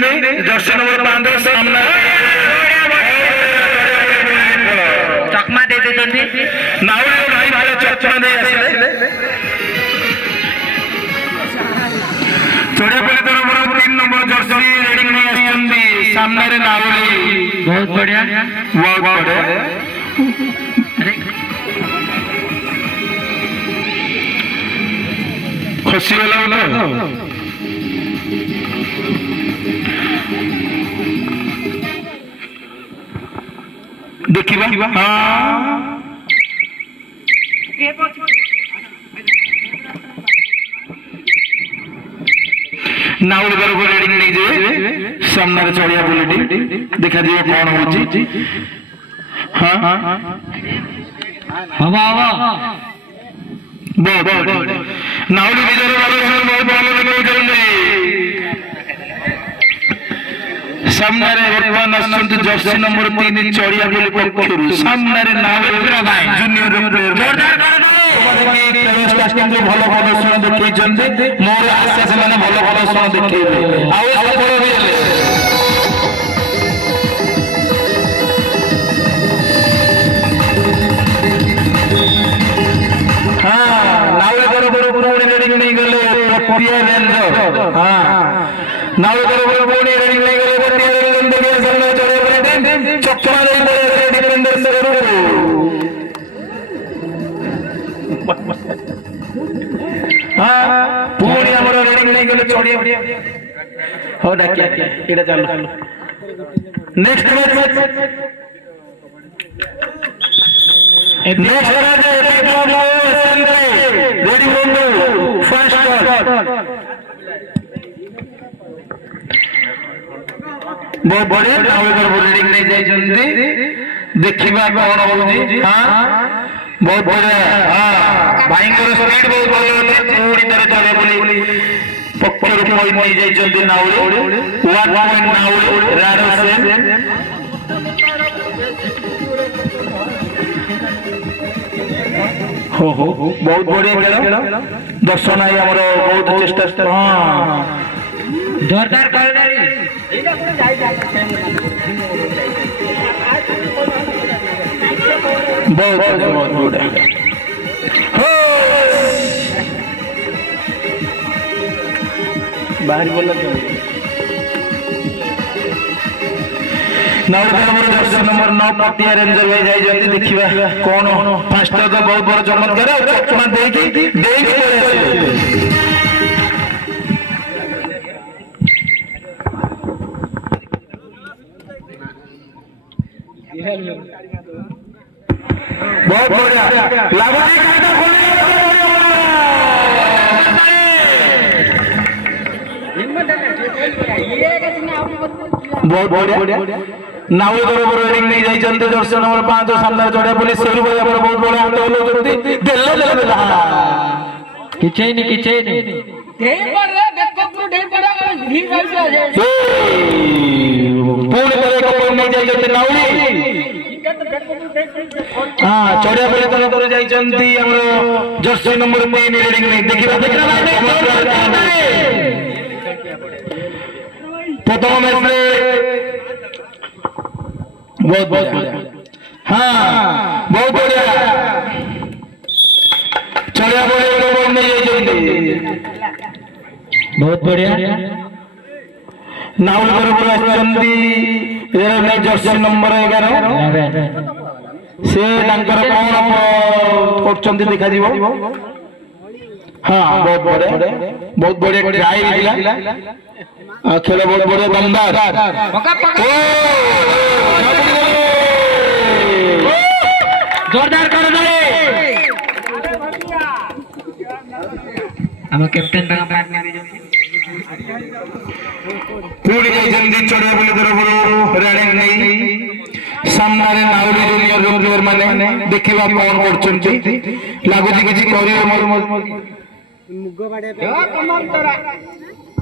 Jersey number 5 सामने चकमा दे देछन्ती नाउले भाई भालो चकमा दे आसिले चोड़ियापल्ली तरफ 3 नंबर जर्सी रेडिंग नहीं आसिचंदी सामने रे नाउले बहुत बढ़िया अरे खुशी वाला ना देखिबा हां नाउल कर रेडिंग नहीं जे सामने रे चढ़िया बुलेटिन देखा दियो कोन होची हां हवा बहुत नाउल विजय वाले बहुत भालो लेके चलेंगे सामने रे वर्तमान असंत जर्सी नंबर 3 चढ़िया बुले पक्षरु सामने रे नाउल भाई जूनियर प्लेयर जोरदार कर दो कास्टिंग रे भलो प्रदर्शन देखै जंदे मोर आशा से माने भलो प्रदर्शन देखैबे आउ सफल होइले हां नाउल कर पूरी रेडिंग नहीं गले पटिया रेंज हां नाउल कर पूरी रेडिंग नहीं गले पटिया रेंज देखिए सामने चढ़े पड़े चक्कर नहीं पड़े डिफेंडर से करू हां पूरी हमरो रेडिंग नहीं गले चढ़िया हो डाकिया एटा चलो नेक्स्ट मैच नेक्स्ट मैच एक रेडी बंदू फर्स्ट शॉट बहुत बड़े नाउल कर रेडिंग नहीं जाई जल्दी देखिबा कोन होउजी हां बहुत बढ़िया हां भाईंकर स्पीड बहुत बढ़िया पूरी तरह चले बोली पक्कर पॉइंट नहीं जाई जल्दी नाउल 1 पॉइंट नाउल रारो से हो बहुत बढ़िया खेल दर्शन आई हमरो बहुत चेष्टा हां जोरदार कर डाली बहुत बढ़िया बाहर बोला जर्सी नंबर 9 पटिया रेंजर में जाई जल्दी देखिबा कोन फास्ट तो बहुत बड़ चमत्कार चकमा देकी पड़े बहुत बढ़िया लावणी काटा खोले बहुत बढ़िया नाउल बरोबर रेडिंग नहीं जाई जल्दी जर्सी नंबर 5 सामने चढ़े पुलिस सेरू भाई हमर बहुत बड़ा हाथ होलो जल्दी देले किछे नहीं ढेर पर रे देखो पूरा ढेर पड़ा भीड़ भाई आ जाए पूर्ण करे को नहीं जाई जल्दी नाउली हां चढ़िया बोले तरह जाई जंती हमर जर्सी नंबर 3 रेडिंग नहीं देखिबा प्रथम मैच में बहुत बढ़िया हाँ बहुत बढ़िया चढ़िया बोले नहीं जाई बहुत बढ़िया नाउल कर चंदी रे जर्सी नंबर 11 से तांकर कोन करचंदी देखा दिबो हां बहुत बढ़िया ट्राई दिला खेल बहुत बढ़िया दमदार जोरदार कर दे हम कैप्टन का बैट में पूरी जल्दी चढ़िया बोले तरफ रेडिंग नहीं सामने रे नाउली जूनियर प्लेयर माने देखिबा कोन करचंती लागुची किछि करियो मोर मुग्गो बाडे कमाल तोरा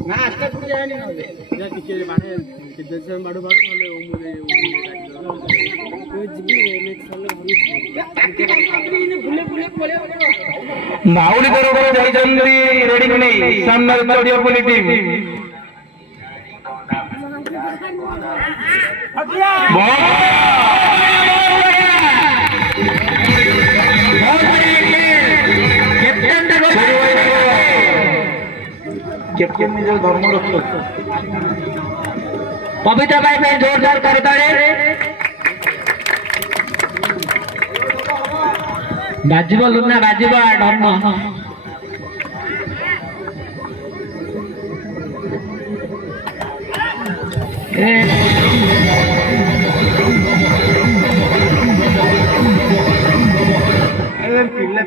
ना आस्ते पुरी जाय नहीं या टिके बाडे जैसे बाडू नले ओ मुरे तो जिबी नेक्स्ट साल भूले नाउली बरोबर जाई जल्दी रेडिंग नहीं सामने चढ़िया पुली टीम कैप्टन में जो धर्म रखो पवित्र भाई में जोरदार करताड़े बाजिब लुना बाजिब धर्म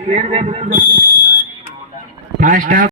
प्लेयर फास्ट